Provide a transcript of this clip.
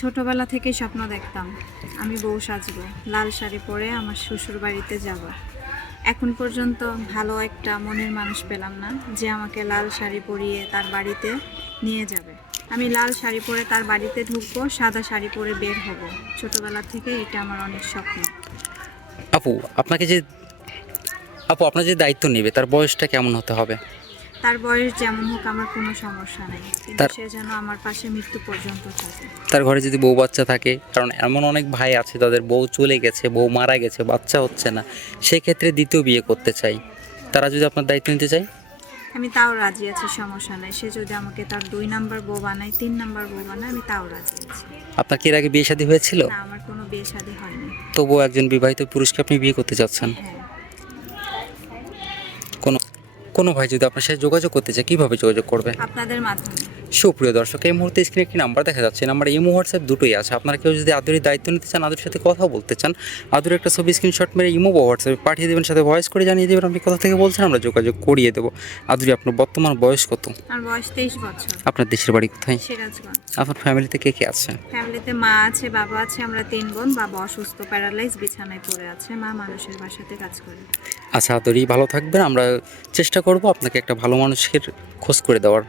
ছোটবেলা থেকেই স্বপ্ন দেখতাম আমি বউ সাজবো, লাল শাড়ি পরে আমার শ্বশুর বাড়িতে যাব। এখন পর্যন্ত ভালো একটা মনের মানুষ পেলাম না যে আমাকে লাল শাড়ি পরিয়ে তার বাড়িতে নিয়ে যাবে। আমি লাল শাড়ি পরে তার বাড়িতে ঢুকবো, সাদা শাড়ি পরে বের হব। ছোটবেলা থেকে এটা আমার অনেক স্বপ্ন। আপু আপনাকে যে আপু আপনার যে দায়িত্ব নেবে তার বয়সটা কেমন হতে হবে? তার বয়স যেমন হোক আমার কোনো সমস্যা নেই, কিন্তু তার সে যেন আমার পাশে মৃত্যু পর্যন্ত থাকে। তার ঘরে যদি বউ বাচ্চা থাকে, কারণ এমন অনেক ভাই আছে তাদের বউ চলে গেছে, বউ মারা গেছে, বাচ্চা হচ্ছে না, সেক্ষেত্রে দ্বিতীয় বিয়ে করতে চাই, তারা যদি আপনার দায়িত্ব নিতে চায়? আমি তাও রাজি আছি, সমস্যা নাই। সে যদি আমাকে তার 2 নাম্বার বউ বানায়, 3 নাম্বার বউ বানায়, আমি তাও রাজি আছি। আপনার কি এর আগে বিয়ে শাদী হয়েছিল? না, আমার কোনো বিয়ে শাদী হয়নি। তবুও একজন বিবাহিত পুরুষকে আপনি বিয়ে করতে চাচ্ছেন? হ্যাঁ। কোনো কোনো ভাই যদি আপনার সাথে যোগাযোগ করতে চায়, কীভাবে যোগাযোগ করবে? আপনাদের মাধ্যমে। সুপ্রিয় দর্শক, এই মুহূর্তে স্ক্রিনে একটি নাম্বার দেখা যাচ্ছে। নাম্বার ইমো হোয়াটসঅ্যাপ দুটোই আছে। আপনারা কেউ যদি আদুরির দায়িত্ব নিতে চান, আদুরির সাথে কথা বলতে চান, আদুরির একটা ছবি স্ক্রিনশট মেরে ইমো বা হোয়াটসঅ্যাপে পাঠিয়ে দেবেন, সাথে ভয়েস করে জানিয়ে দেবেন আপনি কোথা থেকে বলছেন, আমরা যোগাযোগ করিয়ে দেবো। আদুরি, আপনার বর্তমান বয়স কত? আমার বয়স 23 বছর। আপনার দেশের বাড়ি কোথায়? সিরাজগঞ্জ। আপনার ফ্যামিলিতে কে কে আছে? ফ্যামিলিতে মা আছে, বাবা আছে, আমরা 3 বোন। বাবা অসুস্থ, প্যারালাইজ, বিছানায় পড়ে আছে। মা মানুষের বাসাতে কাজ করে। আচ্ছা আদুরি, ভালো থাকবেন। আমরা চেষ্টা করব আপনাকে একটা ভালো মানুষের খোঁজ করে দেওয়ার।